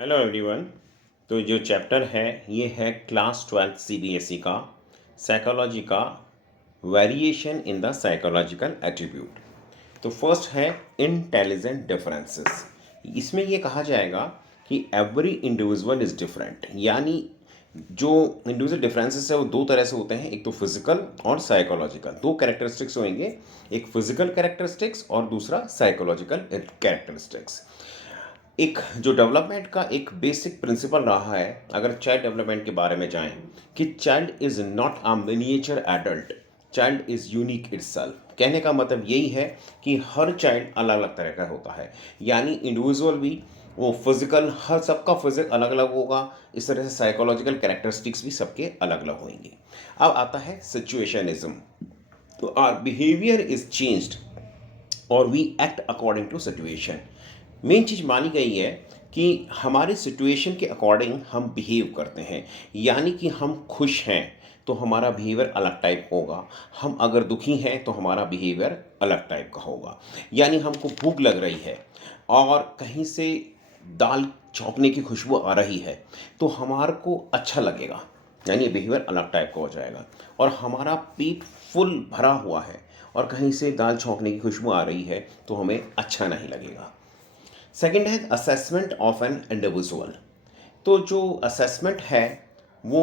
Hello everyone. तो जो chapter है ये है क्लास 12 सीबीएसई का साइकोलॉजी का variation in the psychological attribute. तो फर्स्ट है इंटेलिजेंट डिफरेंसेस। इसमें ये कहा जाएगा कि एवरी इंडिविजुअल इज़ डिफरेंट, यानी जो इंडिविजुअल डिफरेंसेस है वो दो तरह से होते हैं, एक तो फिजिकल और साइकोलॉजिकल। दो कैरेक्टरिस्टिक्स होंगे, एक फिजिकल कैरेक्टरिस्टिक्स और दूसरा साइकोलॉजिकल कैरेक्टरिस्टिक्स। एक जो डेवलपमेंट का एक बेसिक प्रिंसिपल रहा है, अगर चाइल्ड डेवलपमेंट के बारे में जाएं, कि child is not a miniature adult, child is unique itself. कहने का मतलब यही है कि हर चाइल्ड अलग अलग तरह का होता है, यानी इंडिविजुअल भी वो फिजिकल, हर सबका फिजिक अलग अलग होगा, इस तरह से साइकोलॉजिकल कैरेक्टरिस्टिक्स भी सबके अलग अलग होंगे। अब आता है सिचुएशनिज्म। तो आर बिहेवियर इज चेंज्ड और we act according to situation. Main चीज़ मानी गई है कि हमारे सिचुएशन के अकॉर्डिंग हम बिहेव करते हैं, यानी कि हम खुश हैं तो हमारा बिहेवियर अलग टाइप होगा, हम अगर दुखी हैं तो हमारा बिहेवियर अलग टाइप का होगा। यानी हमको भूख लग रही है और कहीं से दाल छौंकने की खुशबू आ रही है तो हमारे को अच्छा लगेगा, यानी बिहेवियर अलग टाइप का हो जाएगा। और हमारा पेट फुल भरा हुआ है और कहीं से दाल छौंकने की खुशबू आ रही है तो हमें अच्छा नहीं लगेगा। सेकंड है असेसमेंट ऑफ एन इंडिविजुअल। तो जो असेसमेंट है वो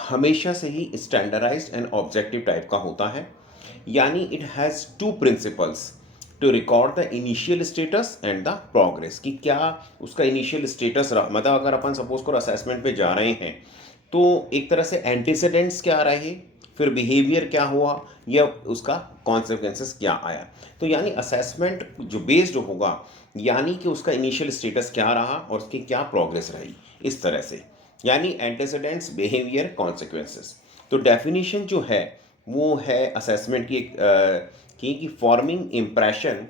हमेशा से ही स्टैंडर्डाइज्ड एंड ऑब्जेक्टिव टाइप का होता है, यानी it has two principles to record the initial status and the progress, कि क्या उसका इनिशियल स्टेटस रहा। मतलब अगर अपन सपोज को असेसमेंट पे जा रहे हैं तो एक तरह से एंटीसीडेंट्स क्या रहे, फिर बिहेवियर क्या हुआ, या उसका कॉन्सिक्वेंसेस क्या आया। तो यानी असेसमेंट जो बेस्ड होगा, यानी कि उसका इनिशियल स्टेटस क्या रहा और उसकी क्या प्रोग्रेस रही, इस तरह से, यानी एंटीसीडेंट्स, बिहेवियर, कॉन्सिक्वेंसेस। तो डेफिनेशन जो है वो है असेसमेंट की कि forming impression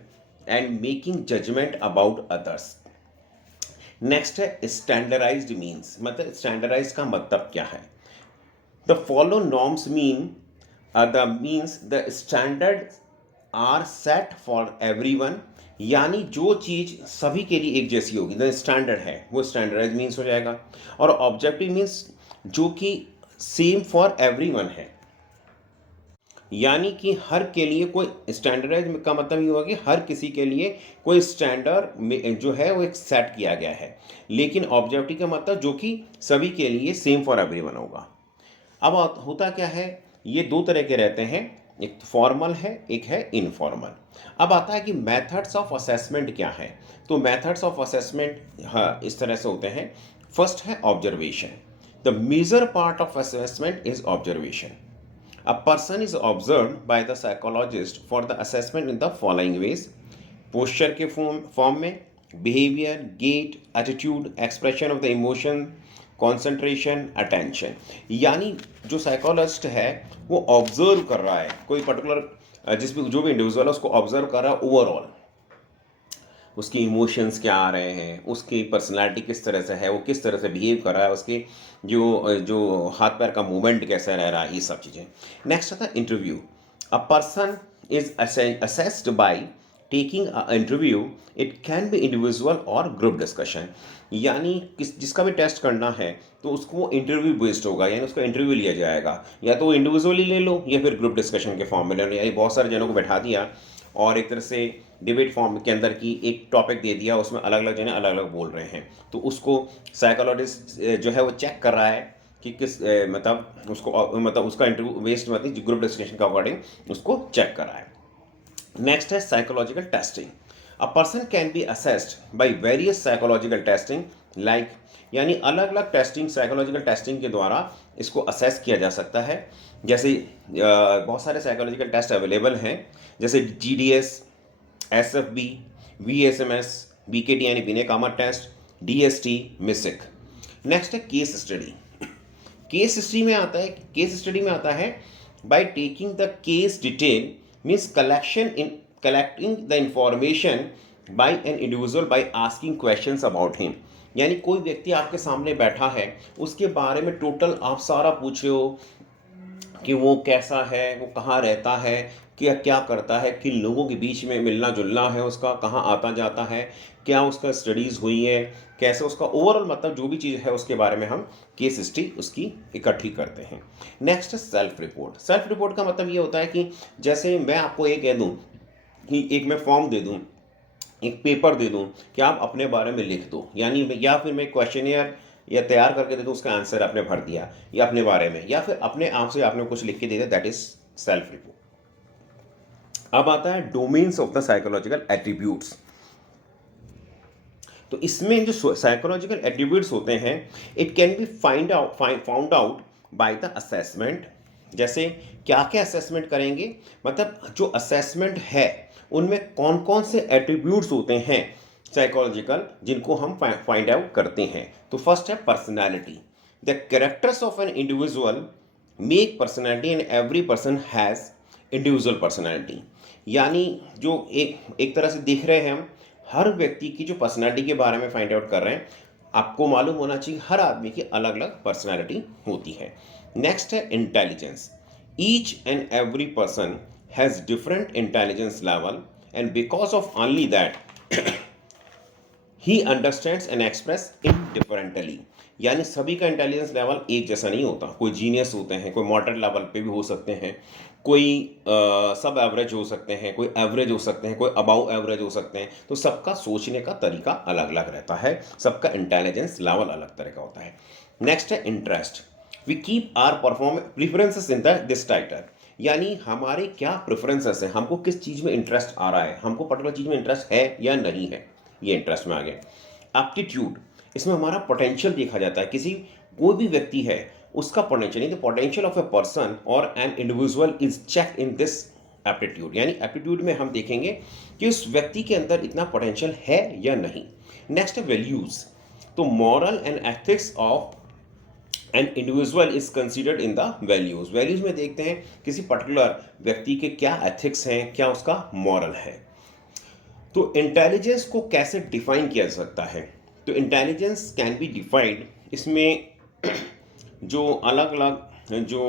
and making judgement about others. Next है स्टैंडर्डाइज्ड मीन्स। मतलब स्टैंडर्डाइज का मतलब क्या है? The follow norms mean the means the standard are set for everyone, यानी जो चीज़ सभी के लिए एक जैसी होगी, द स्टैंडर्ड है वो स्टैंडर्डाइज मीन्स हो जाएगा। और ऑब्जेक्टिव मीन्स जो कि सेम फॉर एवरीवन है, यानी कि हर के लिए कोई स्टैंडर्डाइज का मतलब ये होगा कि हर किसी के लिए कोई स्टैंडर्ड जो है वो एक सेट किया गया है। लेकिन ऑब्जेक्टिव का मतलब जो कि सभी के लिए सेम फॉर एवरीवन होगा। अब होता क्या है, ये दो तरह के रहते हैं, एक फॉर्मल है, एक है इनफॉर्मल। अब आता है कि मेथड्स ऑफ असेसमेंट क्या है। तो मेथड्स ऑफ असेसमेंट हाँ इस तरह से होते हैं। फर्स्ट है observation. The major part of assessment is observation. A person is observed by the psychologist for the assessment in the following ways: posture के फॉर्म में, behavior, gait, attitude, expression of the emotion, concentration, attention। यानी जो psychologist है वो observe कर रहा है कोई पर्टिकुलर जिस भी जो भी इंडिविजुअल है उसको ऑब्जर्व कर रहा है ओवरऑल, उसके इमोशंस क्या आ रहे हैं, उसकी पर्सनालिटी किस तरह से है, वो किस तरह से बिहेव कर रहा है, उसके जो जो हाथ पैर का मूवमेंट कैसा रह रहा है, ये सब चीज़ें। नेक्स्ट आता है interview. A person is assessed by taking a interview. It can be individual और ग्रुप डिस्कशन, यानी जिसका भी टेस्ट करना है तो उसको इंटरव्यू बेस्ड होगा, यानी उसका इंटरव्यू लिया जाएगा, या तो इंडिविजुअली ले लो या फिर ग्रुप डिस्कशन के फॉर्म में ले लो। यानी बहुत सारे जनों को बैठा दिया और एक तरह से डिबेट फॉर्म के अंदर की एक टॉपिक दे दिया, उसमें अलग अलग जने अलग अलग बोल रहे हैं, तो उसको साइकोलॉजिस्ट जो है वो चेक कर रहा है कि किस मतलब उसको मतलब उसका इंटरव्यू वेस्ट मतलब ग्रुप डिस्कशन के अकॉर्डिंग उसको चेक कर रहा है। नेक्स्ट है psychological testing. A person can be assessed by various psychological testing like, यानी अलग अलग टेस्टिंग, साइकोलॉजिकल टेस्टिंग के द्वारा इसको असेस किया जा सकता है। जैसे बहुत सारे साइकोलॉजिकल टेस्ट अवेलेबल हैं, जैसे GDS, SFB, VSMS, BKT यानी बिने कामत टेस्ट, DST, मिसिक। नेक्स्ट है केस स्टडी। केस स्टडी में आता है by taking the case detail, means collecting the information bye an individual by asking questions about him. यानी कोई व्यक्ति आपके सामने बैठा है, उसके बारे में टोटल आप सारा पूछ रहे हो, कि वो कैसा है, वो कहाँ रहता है, क्या क्या करता है, किन लोगों के बीच में मिलना जुलना है उसका, कहाँ आता जाता है, क्या उसका स्टडीज़ हुई है, कैसे उसका ओवरऑल मतलब जो भी चीज़ है उसके बारे में हम केस हिस्ट्री उसकी इकट्ठी करते हैं। नेक्स्ट है सेल्फ रिपोर्ट। सेल्फ रिपोर्ट का मतलब ये होता है कि जैसे मैं आपको ये कह दूँ कि एक मैं फॉर्म दे दूँ, एक पेपर दे दूँ कि आप अपने बारे में लिख दो, यानी या फिर मैं क्वेश्चनियर या तैयार करके दे दूँ, उसका आंसर आपने भर दिया या अपने बारे में, या फिर अपने आप से आपने कुछ लिख के दे दिया, दैट इज सेल्फ रिपोर्ट। अब आता है domains of the psychological attributes. तो इसमें जो साइकोलॉजिकल एट्रीब्यूट्स होते हैं, it can be found out by the assessment. जैसे क्या क्या असेसमेंट करेंगे, मतलब जो असेसमेंट है उनमें कौन कौन से एट्रीब्यूट्स होते हैं साइकोलॉजिकल जिनको हम फाइंड आउट करते हैं। तो फर्स्ट है personality. The characters of an individual make personality and every person has individual personality. यानी जो एक तरह से देख रहे हैं हम, हर व्यक्ति की जो पर्सनैलिटी के बारे में फाइंड आउट कर रहे हैं, आपको मालूम होना चाहिए हर आदमी की अलग अलग पर्सनैलिटी होती है। नेक्स्ट है intelligence. Each and every person has different intelligence level and because of only that he understands and express indifferently. यानी सभी का इंटेलिजेंस लेवल एक जैसा नहीं होता, कोई जीनियस होते हैं, कोई मॉडरेट लेवल पे भी हो सकते हैं, कोई सब एवरेज हो सकते हैं, कोई एवरेज हो सकते हैं, कोई अबाउ एवरेज हो सकते हैं। तो सबका सोचने का तरीका अलग अलग रहता है, सबका इंटेलिजेंस लेवल अलग तरह का होता है। नेक्स्ट है interest. We keep our perform preferences in this title. यानी हमारे क्या प्रेफरेंसेस हैं, हमको किस चीज़ में इंटरेस्ट आ रहा है, हमको पर्टिकुलर चीज़ में इंटरेस्ट है या नहीं है, ये इंटरेस्ट में आ गया। एप्टीट्यूड, इसमें हमारा पोटेंशियल देखा जाता है, किसी कोई भी व्यक्ति है उसका potential, the potential of a person और an individual is check in this aptitude. यानी एप्टीट्यूड में हम देखेंगे कि उस व्यक्ति के अंदर इतना पोटेंशियल है या नहीं। नेक्स्ट है वैल्यूज। तो moral and ethics of an individual is considered in the values. Values में देखते हैं किसी पर्टिकुलर व्यक्ति के क्या एथिक्स हैं, क्या उसका मॉरल है। तो इंटेलिजेंस को कैसे डिफाइन किया जा सकता है, तो इंटेलिजेंस कैन बी डिफाइंड, इसमें जो अलग अलग जो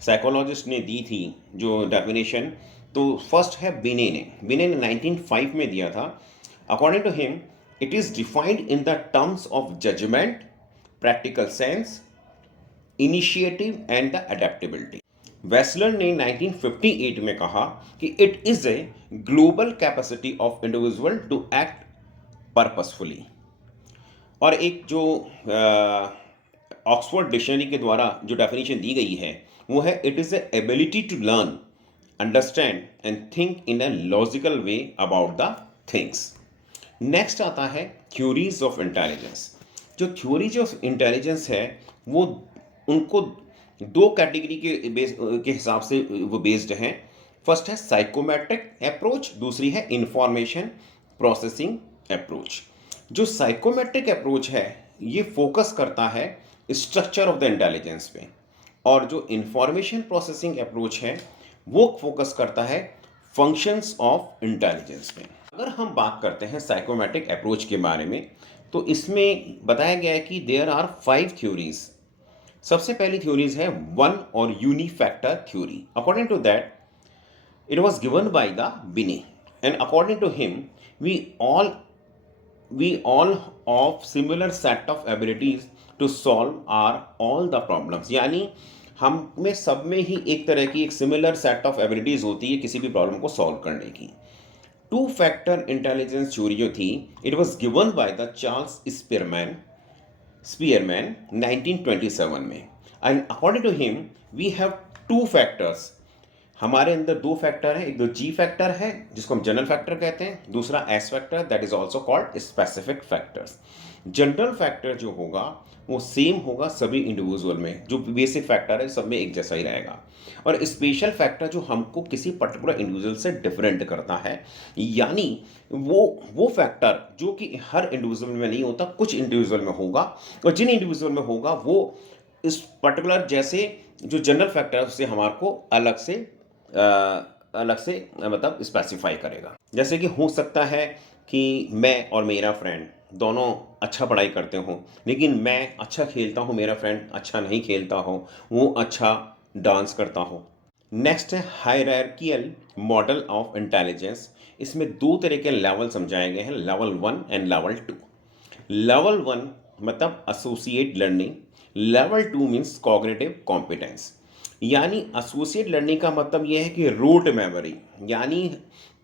साइकोलॉजिस्ट ने दी थी जो डेफिनेशन, तो फर्स्ट है बिने ने 1905 में दिया था। According to him it is defined in the terms of judgement, practical sense, initiative and the adaptability. Wechsler ने 1958 में कहा कि it is a global capacity of individual to act purposefully. और एक जो ऑक्सफोर्ड डिक्शनरी के द्वारा जो डेफिनेशन दी गई है वो है, it is a ability to learn, understand and think in a logical way about the things. Next आता है थ्योरीज ऑफ इंटेलिजेंस। जो थ्योरीज ऑफ इंटेलिजेंस है वो उनको दो कैटेगरी के हिसाब से वो बेस्ड हैं। फर्स्ट है साइकोमेट्रिक अप्रोच, दूसरी है इंफॉर्मेशन प्रोसेसिंग अप्रोच। जो साइकोमेट्रिक अप्रोच है ये फोकस करता है स्ट्रक्चर ऑफ द इंटेलिजेंस पे, और जो इंफॉर्मेशन प्रोसेसिंग अप्रोच है वो फोकस करता है फंक्शंस ऑफ इंटेलिजेंस पे। अगर हम बात करते हैं साइकोमेट्रिक अप्रोच के बारे में, तो इसमें बताया गया है कि देयर आर 5 थ्योरीज। सबसे पहली थ्योरीज है वन और unifactor theory. According to that it was given by the Binet, and according to him we all of similar set of abilities to solve are all the problems। यानी हम में सब में ही एक तरह की एक सिमिलर सेट ऑफ एबिलिटीज़ होती है किसी भी प्रॉब्लम को सॉल्व करने की। टू फैक्टर इंटेलिजेंस थ्योरी जो थी, it was given by the Charles Spearman 1927 में, and according to him we have two factors. हमारे अंदर दो फैक्टर है, एक तो जी फैक्टर है जिसको हम जनरल फैक्टर कहते हैं, दूसरा S factor, that is also called specific factors. General factor जो होगा वो सेम होगा सभी इंडिविजुअल में, जो बेसिक फैक्टर है सब में एक जैसा ही रहेगा। और स्पेशल फैक्टर जो हमको किसी पर्टिकुलर इंडिविजुअल से डिफरेंट करता है, यानी वो फैक्टर जो कि हर इंडिविजुअल में नहीं होता, कुछ इंडिविजुअल में होगा, और जिन इंडिविजुअल में होगा वो इस पर्टिकुलर जैसे जो जनरल फैक्टर है उससे हमारे को अलग से मतलब स्पेसिफाई करेगा। जैसे कि हो सकता है कि मैं और मेरा फ्रेंड दोनों अच्छा पढ़ाई करते हों, लेकिन मैं अच्छा खेलता हूँ, मेरा फ्रेंड अच्छा नहीं खेलता हो, वो अच्छा डांस करता हो। नेक्स्ट है हायरार्कियल मॉडल ऑफ इंटेलिजेंस। इसमें दो तरह के लेवल समझाए गए हैं, लेवल 1 एंड लेवल 2। लेवल 1 मतलब associate learning, level 2 means cognitive competence. यानी एसोसिएट लर्निंग का मतलब यह है कि रूट मेमोरी, यानी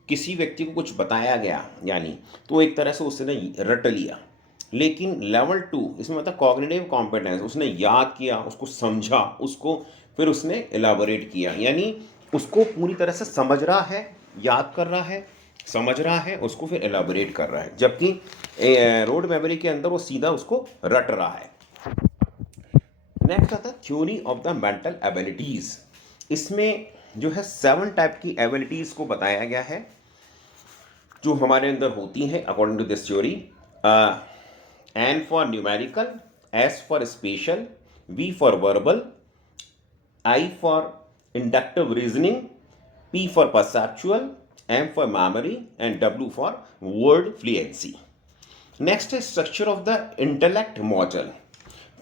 किसी व्यक्ति को कुछ बताया गया, यानी तो एक तरह से उसने रट लिया। लेकिन लेवल 2 इसमें मतलब कॉग्निटिव कॉम्पिटेंस, उसने याद किया, उसको समझा, उसको फिर उसने एलाबोरेट किया, यानी उसको पूरी तरह से समझ रहा है, याद कर रहा है, समझ रहा है, उसको फिर एलाबोरेट कर रहा है। जबकि रोड मेमोरी के अंदर वो सीधा उसको रट रहा है। नेक्स्ट आता है theory of the mental abilities. इसमें जो है 7 टाइप की एबिलिटीज को बताया गया है जो हमारे अंदर होती हैं according to this theory. N for numerical, S for special, V for verbal, I for inductive reasoning, P for perceptual, M for memory and W for word fluency. Next है structure of the intellect model.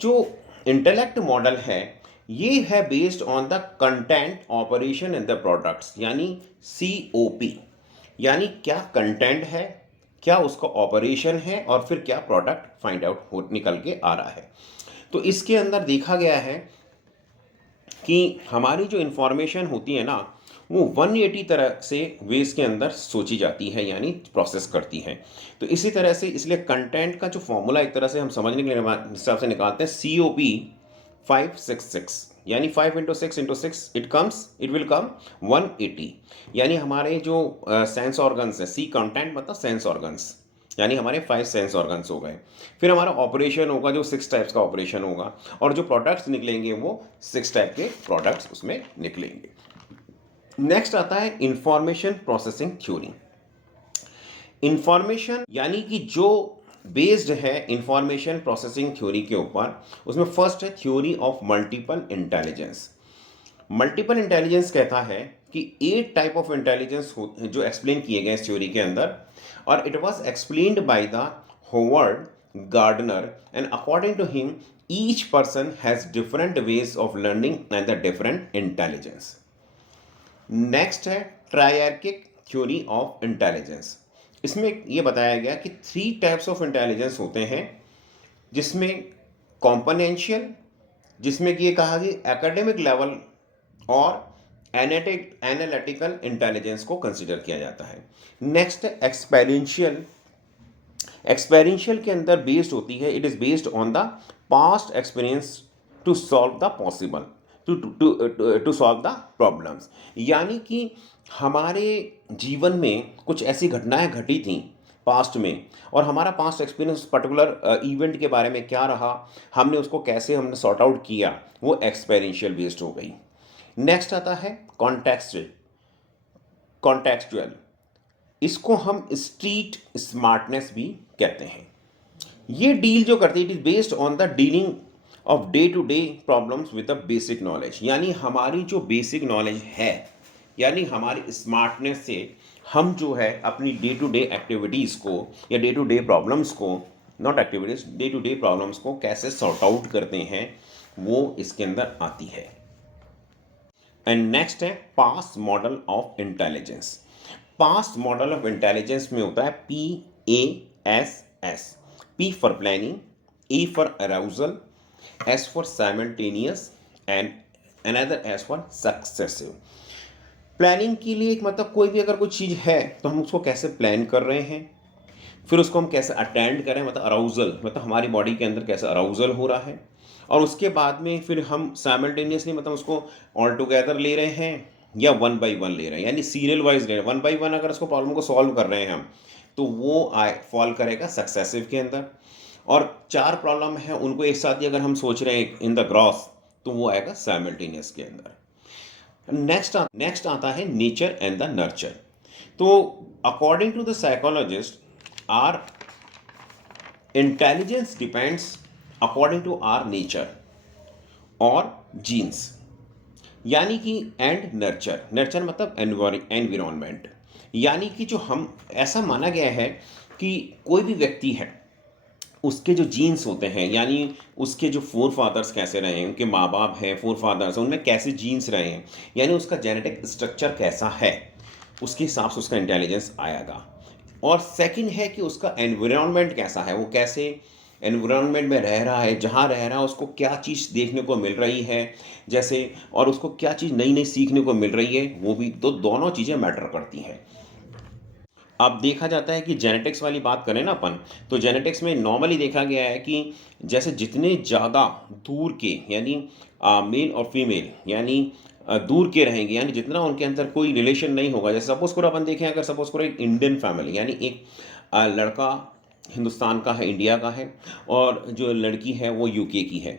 जो intellect model है ये है based on the content operation in the products, यानी COP, यानी क्या content है, क्या उसका ऑपरेशन है और फिर क्या प्रोडक्ट फाइंड आउट हो निकल के आ रहा है। तो इसके अंदर देखा गया है कि हमारी जो इन्फॉर्मेशन होती है ना वो 180 तरह से वेज के अंदर सोची जाती है, यानी प्रोसेस करती है। तो इसी तरह से इसलिए कंटेंट का जो फॉर्मूला एक तरह से हम समझने के हिसाब से निकालते हैं COP 566, यानी 5 into 6 into 6 it will come 180। यानी हमारे जो सेंस ऑर्गन्स है, C कंटेंट मतलब सेंस ऑर्गन्स, यानी हमारे 5 सेंस ऑर्गन्स हो गए। फिर हमारा ऑपरेशन होगा जो 6 टाइप्स का ऑपरेशन होगा, और जो प्रोडक्ट्स निकलेंगे वो 6 टाइप के प्रोडक्ट्स उसमें निकलेंगे। नेक्स्ट आता है इंफॉर्मेशन प्रोसेसिंग थ्योरी। इंफॉर्मेशन यानी कि जो बेस्ड है इंफॉर्मेशन प्रोसेसिंग थ्योरी के ऊपर, उसमें फर्स्ट है theory of multiple intelligence. Multiple intelligence कहता है कि 8 टाइप ऑफ इंटेलिजेंस जो एक्सप्लेन किए गए इस थ्योरी के अंदर, और it was explained by the Howard Gardner, and according to him each person has different ways of learning and the different intelligence. Next है ट्रायर्किक थ्योरी ऑफ इंटेलिजेंस। इसमें यह बताया गया कि 3 टाइप्स ऑफ इंटेलिजेंस होते हैं, जिसमें कॉम्पोनेंशियल, जिसमें कि ये कहा कि एकेडमिक लेवल और एनालिटिकल इंटेलिजेंस को कंसिडर किया जाता है। नेक्स्ट है एक्सपेरिंशियल। एक्सपेरिंशियल के अंदर बेस्ड होती है, it is based on the past experience to solve the possible to solve the problems. यानी कि हमारे जीवन में कुछ ऐसी घटनाएं घटी थी पास्ट में, और हमारा पास्ट एक्सपीरियंस पर्टिकुलर इवेंट के बारे में क्या रहा, हमने उसको कैसे हमने सॉर्ट आउट किया, वो एक्सपेरिंशियल बेस्ड हो गई। नेक्स्ट आता है कॉन्टेक्सचुअल। इसको हम स्ट्रीट स्मार्टनेस भी कहते हैं। ये डील जो करती है, it is based on the dealing of day to day problems with the basic knowledge. यानी हमारी जो बेसिक नॉलेज है, यानी हमारी स्मार्टनेस से हम जो है अपनी डे टू डे एक्टिविटीज़ को या डे टू डे प्रॉब्लम्स को, not activities, day to day problems को कैसे सॉर्ट आउट करते हैं, वो इसके अंदर आती है। एंड नेक्स्ट है past model of intelligence. Past model of intelligence में होता है PASS। P for planning, A for arousal, S for simultaneous and another S for successive. Planning के लिए एक मतलब कोई भी अगर कोई चीज़ है तो हम उसको कैसे प्लान कर रहे हैं, फिर उसको हम कैसे अटेंड करें, मतलब अराउजल, मतलब हमारी बॉडी के अंदर कैसे अराउजल हो रहा है, और उसके बाद में फिर हम साइमल्टेनियसली मतलब उसको ऑल टुगेदर ले रहे हैं या 1 बाई 1 ले रहे हैं, यानी सीरियल वाइज ले रहे हैं। 1 बाई 1 अगर उसको प्रॉब्लम को सॉल्व कर रहे हैं हम, तो वो फॉल करेगा सक्सेसिव के अंदर। और 4 प्रॉब्लम है उनको एक साथ ही अगर हम सोच रहे हैं इन द ग्रॉस, तो वो आएगा साइमल्टेनियस के अंदर। नेक्स्ट आता है नेचर एंड द नर्चर। तो according to the psychologist, our intelligence depends according to our nature और जीन्स, यानी कि एंड नर्चर। नर्चर मतलब एनवायरमेंट, यानी कि जो हम ऐसा माना गया है कि कोई भी व्यक्ति है उसके जो जीन्स होते हैं, यानी उसके जो फोर फादर्स कैसे रहे हैं, उनके माँ बाप हैं, फोर फादर्स, उनमें कैसे जीन्स रहे हैं, यानी उसका जेनेटिक स्ट्रक्चर कैसा है, उसके हिसाब से उसका इंटेलिजेंस आएगा। और सेकंड है कि उसका एनवायरनमेंट कैसा है, वो कैसे एनवायरनमेंट में रह रहा है, जहाँ रह रहा है उसको क्या चीज़ देखने को मिल रही है, जैसे और उसको क्या चीज़ नई नई सीखने को मिल रही है, वो भी तो दोनों चीज़ें मैटर करती हैं। अब देखा जाता है कि जेनेटिक्स वाली बात करें ना अपन, तो जेनेटिक्स में नॉर्मली देखा गया है कि जैसे जितने ज़्यादा दूर के, यानी मेल और फीमेल, यानी दूर के रहेंगे, यानी जितना उनके अंदर कोई रिलेशन नहीं होगा, जैसे सपोज करो अपन देखें, अगर सपोज करो एक इंडियन फैमिली, यानी एक लड़का हिंदुस्तान का है, इंडिया का है, और जो लड़की है वो यूके की है,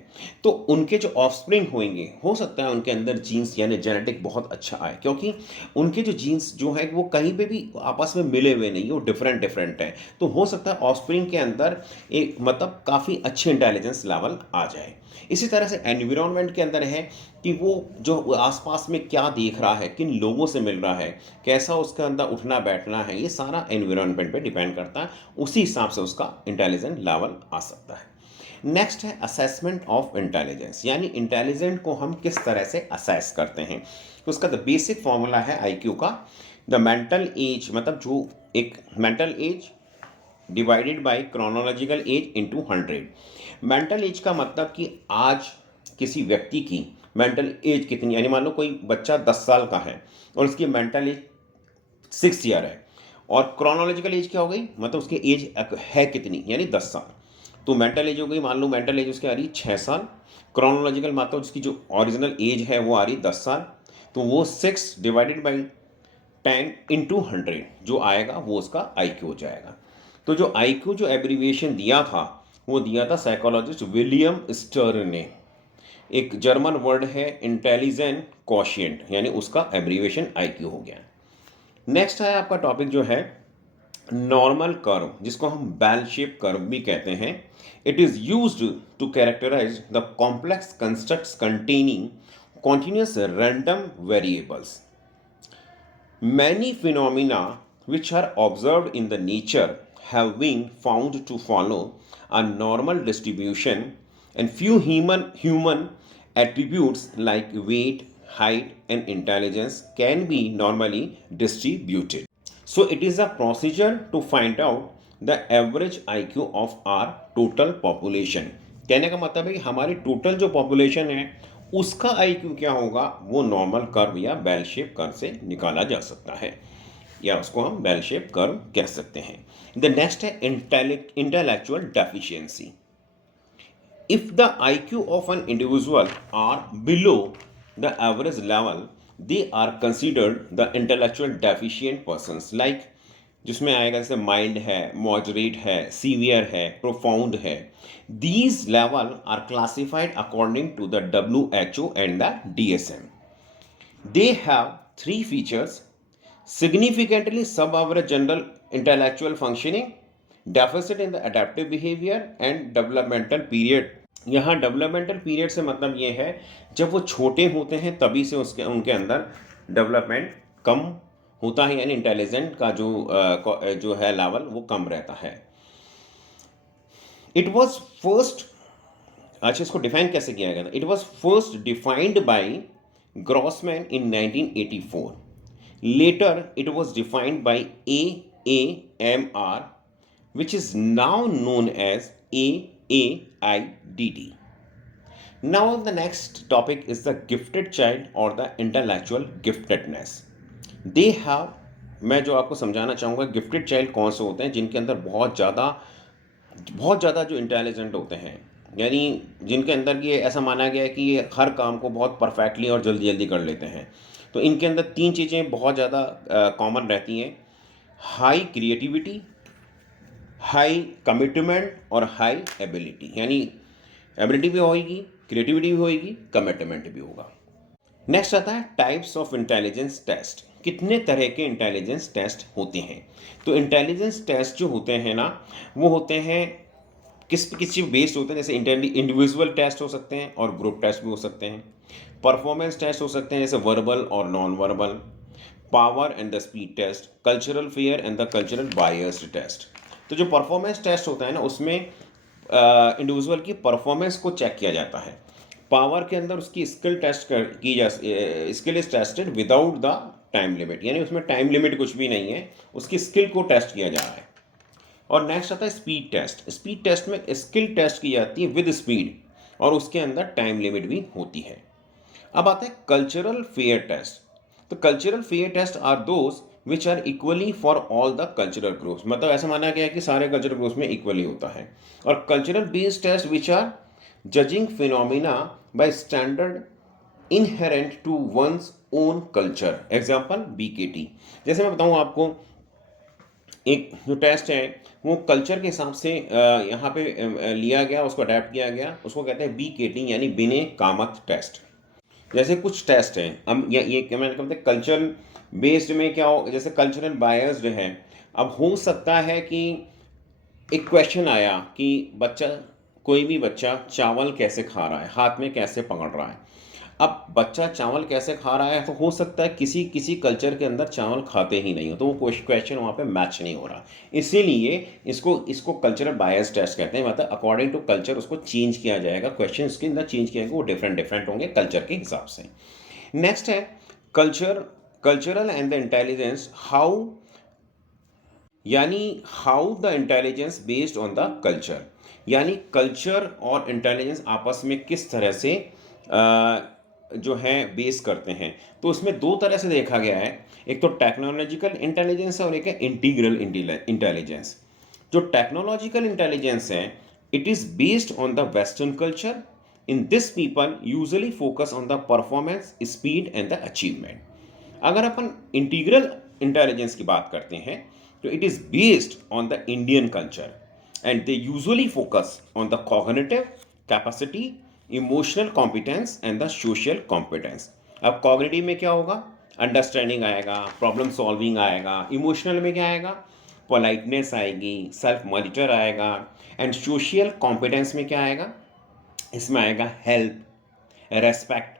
तो उनके जो ऑफस्प्रिंग होंगे, हो सकता है उनके अंदर जीन्स यानी जेनेटिक बहुत अच्छा आए, क्योंकि उनके जो जीन्स जो है वो कहीं पे भी आपस में मिले हुए नहीं, वो डिफरेंट डिफरेंट हैं। तो हो सकता है ऑफस्प्रिंग के अंदर एक मतलब काफ़ी अच्छे इंटेलिजेंस लेवल आ जाए। इसी तरह से एनवायरनमेंट के अंदर है कि वो जो आसपास में क्या देख रहा है, किन लोगों से मिल रहा है, कैसा उसके अंदर उठना बैठना है, ये सारा एनवायरनमेंट पे डिपेंड करता है। उसी हिसाब से उसका इंटेलिजेंट लेवल आ सकता है। नेक्स्ट है असेसमेंट ऑफ इंटेलिजेंस, यानी इंटेलिजेंट को हम किस तरह से असेस करते हैं। तो उसका द बेसिक फॉर्मूला है आईक्यू का, द मेंटल एज, मतलब जो एक mental as divided by chronological age into 100। Mental as का मतलब कि आज किसी व्यक्ति की मेंटल एज कितनी, यानी मान लो कोई बच्चा 10 साल का है और उसकी मेंटल एज 6 ईयर है, और क्रोनोलॉजिकल एज क्या हो गई, मतलब उसकी एज है कितनी, यानी 10 साल। तो मेंटल एज हो गई, मान लो मेंटल एज उसकी आ रही 6 साल, क्रोनोलॉजिकल मतलब उसकी जो ओरिजिनल एज है वो आ रही 10 साल, तो वो 6/10 × 100 जो आएगा वो उसका आईक्यू हो जाएगा। तो जो आईक्यू जो एब्रीविएशन दिया था, वो दिया था साइकोलॉजिस्ट विलियम स्टर्न ने। एक जर्मन वर्ड है इंटेलिजेंट क्वोशिएंट, यानी उसका एब्रीविएशन आईक्यू हो गया। नेक्स्ट है आपका टॉपिक जो है नॉर्मल कर्व, जिसको हम बेल शेप कर्व भी कहते हैं। It is used to characterise the complex constructs containing continuous random variables. Many phenomena which are observed in the nature have been found to follow a normal distribution, and few human attributes like weight, height, and intelligence can be normally distributed. So it is a procedure to find out the average IQ of our total population. कहने का मतलब है कि हमारी total जो population है उसका IQ क्या होगा, वो नॉर्मल कर्व या बेल शेप कर्व से निकाला जा सकता है, या उसको हम बेल शेप कर्व कह सकते हैं। द नेक्स्ट है intellectual deficiency. If the IQ of an individual are below the average level, they are considered the intellectual deficient persons, like जिसमें आएगा जैसे माइल्ड है, मॉडरेट है, सीवियर है, प्रोफाउंड है। These level are classified according to the WHO and the DSM. They have 3 features: significantly sub-average general intellectual functioning, deficit in the adaptive behavior, and developmental period. यहाँ developmental period से मतलब ये है जब वो छोटे होते हैं तभी से उनके अंदर डेवलपमेंट कम होता है, यानी इंटेलिजेंट का जो है लेवल वो कम रहता है। इट वॉज फर्स्ट, अच्छा इसको डिफाइन कैसे किया गया था, it was first defined by Grossman in 1984। Later it was defined by AAMR, which is now known as AAIDD. Now the next topic is the gifted child or the intellectual giftedness. They have, मैं जो आपको समझाना चाहूँगा gifted child कौन से होते हैं, जिनके अंदर बहुत ज़्यादा जो इंटेलिजेंट होते हैं, यानी जिनके अंदर ये ऐसा माना गया है कि ये हर काम को बहुत परफेक्टली और जल्दी जल्दी कर लेते हैं। तो इनके अंदर 3 चीज़ें बहुत ज़्यादा कॉमन रहती हैं: हाई क्रिएटिविटी, हाई कमिटमेंट और हाई एबिलिटी, यानी एबिलिटी भी होगी, क्रिएटिविटी भी होगी, कमिटमेंट भी होगा। नेक्स्ट आता है टाइप्स ऑफ इंटेलिजेंस टेस्ट। कितने तरह के इंटेलिजेंस टेस्ट होते हैं? तो इंटेलिजेंस टेस्ट जो होते हैं ना, वो होते हैं किस चीज़ बेस्ड होते हैं, जैसे इंडिविजुअल टेस्ट हो सकते हैं और ग्रुप टेस्ट भी हो सकते हैं। परफॉर्मेंस टेस्ट हो सकते हैं जैसे वर्बल और non verbal, power and the speed test, cultural fair and the cultural biased test. तो जो परफॉर्मेंस टेस्ट होता है ना, उसमें इंडिविजुअल की परफॉर्मेंस को चेक किया जाता है। पावर के अंदर उसकी स्किल टेस्ट की जा skill is tested without the time limit, यानी उसमें टाइम लिमिट कुछ भी नहीं है, उसकी स्किल को टेस्ट किया जा रहा है। और नेक्स्ट आता है स्पीड टेस्ट। स्पीड टेस्ट में स्किल टेस्ट की जाती है विद स्पीड और उसके अंदर टाइम लिमिट भी होती है। अब आता है कल्चरल फेयर टेस्ट। तो cultural fair test are those which are equally for all the cultural groups, मतलब ऐसा माना गया है कि सारे कल्चरल ग्रुप्स में इक्वली होता है। और cultural based test which are judging phenomena by standard inherent to one's own culture. Example BKT। जैसे मैं बताऊँ आपको, एक जो टेस्ट है वो कल्चर के हिसाब से यहाँ पे लिया गया, उसको अडेप्ट किया गया, उसको कहते हैं BKT यानी बिने कामत टेस्ट। जैसे कुछ टेस्ट हैं, हम ये क्या मैंने कहते हैं कल्चरल बेस्ड में क्या हो, जैसे कल्चरल बायस्ड है। अब हो सकता है कि एक क्वेश्चन आया कि बच्चा, कोई भी बच्चा चावल कैसे खा रहा है, हाथ में कैसे पकड़ रहा है। अब बच्चा चावल कैसे खा रहा है, तो हो सकता है किसी किसी कल्चर के अंदर चावल खाते ही नहीं हो, तो वो क्वेश्चन वहाँ पे मैच नहीं हो रहा। इसीलिए इसको इसको कल्चरल बायस टेस्ट कहते हैं, मतलब अकॉर्डिंग टू कल्चर उसको चेंज किया जाएगा, क्वेश्चन उसके अंदर चेंज किया जाएगा, वो डिफरेंट डिफरेंट होंगे कल्चर के हिसाब से। नेक्स्ट है cultural and the intelligence how, यानी how the intelligence based on the culture, यानी कल्चर और इंटेलिजेंस आपस में किस तरह से जो है बेस करते हैं। तो उसमें दो तरह से देखा गया है, एक तो टेक्नोलॉजिकल इंटेलिजेंस है और एक है इंटीग्रल इंटेलिजेंस। जो टेक्नोलॉजिकल इंटेलिजेंस है, it is based on the western culture. In this people usually focus on the performance, speed and the achievement. अगर अपन इंटीग्रल इंटेलिजेंस की बात करते हैं तो it is based on the Indian culture and they usually focus on the cognitive capacity, emotional competence and the social competence. अब cognitive में क्या होगा, अंडरस्टैंडिंग आएगा, प्रॉब्लम सॉल्विंग आएगा। इमोशनल में क्या आएगा, पोलाइटनेस आएगी, सेल्फ मॉनिटर आएगा। एंड सोशल कॉम्पिटेंस में क्या आएगा, इसमें आएगा हेल्प, रेस्पेक्ट।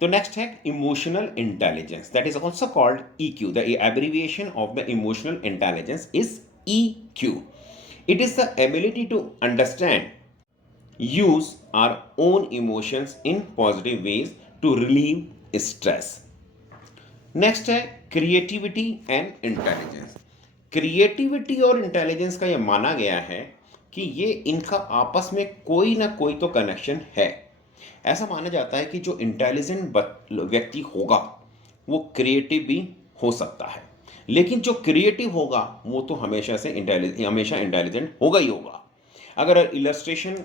तो नेक्स्ट है emotional intelligence, that is also called EQ। The abbreviation of the emotional intelligence is EQ। It is the ability to understand, use our own emotions in positive ways to relieve stress. Next है creativity and intelligence. Creativity और intelligence का यह माना गया है कि ये इनका आपस में कोई ना कोई तो कनेक्शन है। ऐसा माना जाता है कि जो इंटेलिजेंट व्यक्ति होगा वो क्रिएटिव भी हो सकता है, लेकिन जो क्रिएटिव होगा वो तो हमेशा इंटेलिजेंट होगा ही होगा। अगर इलस्ट्रेशन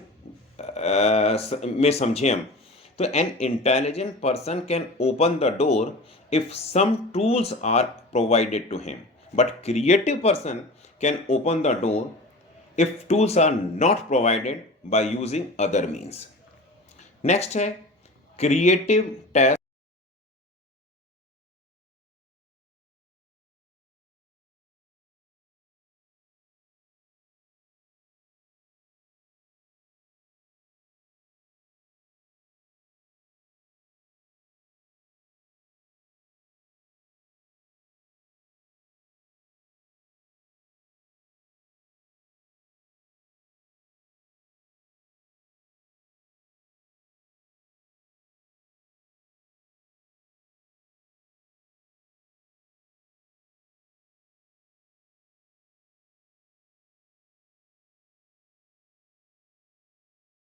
में समझें हम, तो an intelligent person can open the door if some tools are provided to him, but creative person can open the door if tools are not provided by using other means. Next है creative test